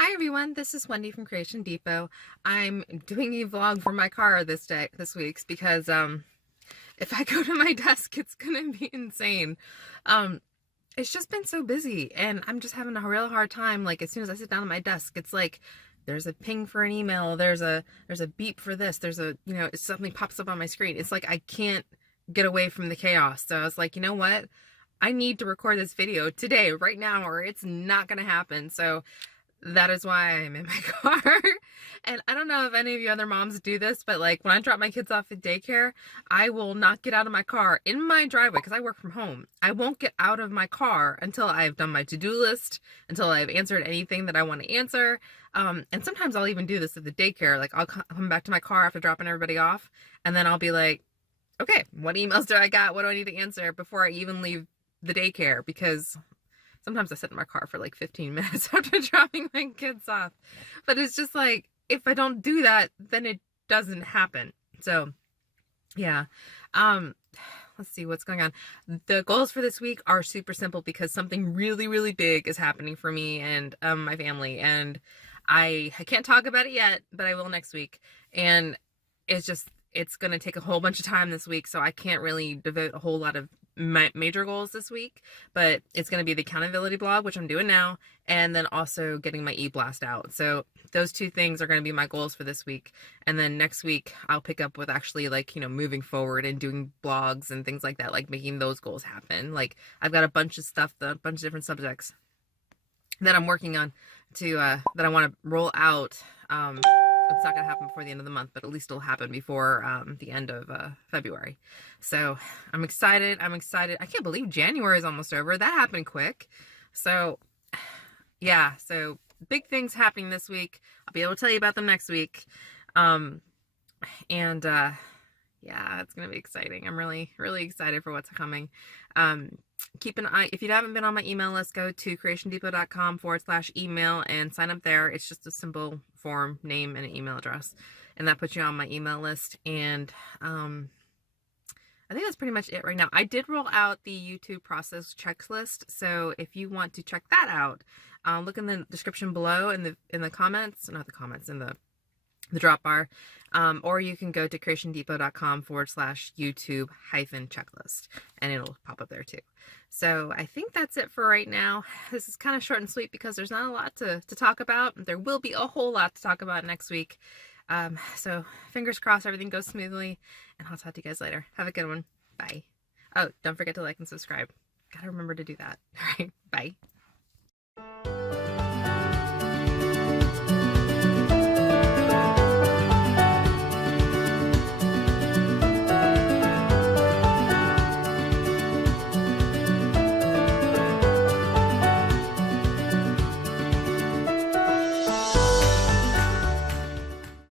Hi everyone, this is Wendy from Creation Depot. I'm doing a vlog for my car this week because if I go to my desk it's gonna be insane. Um it's just been so busy and I'm just having a real hard time. Like as soon as I sit down at my desk, it's like there's a ping for an email, there's a beep for this, there's a something pops up on my screen. It's like I can't get away from the chaos. So I was like, you know what? I need to record this video today, right now, or it's not gonna happen. So that is why I'm in my car. And I don't know if any of you other moms do this, but like when I drop my kids off at daycare, I will not get out of my car in my driveway because I work from home. I won't get out of my car until I've done my to-do list, until I've answered anything that I want to answer. And sometimes I'll even do this at the daycare. Like I'll come back to my car after dropping everybody off, and then I'll be like, okay, what emails do I got? What do I need to answer before I even leave the daycare? Because sometimes I sit in my car for like 15 minutes after dropping my kids off. But it's just like, if I don't do that, then it doesn't happen. So, yeah. Let's see what's going on. The goals for this week are super simple because something really, really big is happening for me and my family. And I can't talk about it yet, but I will next week. And it's going to take a whole bunch of time this week, so I can't really devote a whole lot of major goals this week, but it's going to be the accountability blog, which I'm doing now, and then also getting my eblast out. So those two things are going to be my goals for this week. And then next week I'll pick up with actually moving forward and doing blogs and things like that, like making those goals happen. Like I've got a bunch of stuff, a bunch of different subjects that I'm working on to that I want to roll out. It's not going to happen before the end of the month, but at least it'll happen before the end of February. So I'm excited. I can't believe January is almost over. That happened quick. So yeah, so big things happening this week. I'll be able to tell you about them next week. And yeah, it's going to be exciting. I'm really, really excited for what's coming. Keep an eye, if you haven't been on my email list, go to creationdepot.com/email and sign up there. It's just a simple form, name and an email address, and that puts you on my email list. And I think that's pretty much it right now. I did roll out the YouTube process checklist, so if you want to check that out, look in the description below in the comments, not the comments, in the drop bar, or you can go to creationdepot.com/YouTube-checklist and it'll pop up there too. So I think that's it for right now. This is kind of short and sweet because there's not a lot to talk about. There will be a whole lot to talk about next week. So fingers crossed everything goes smoothly, and I'll talk to you guys later. Have a good one. Bye. Oh, don't forget to like and subscribe. Gotta remember to do that. All right. Bye.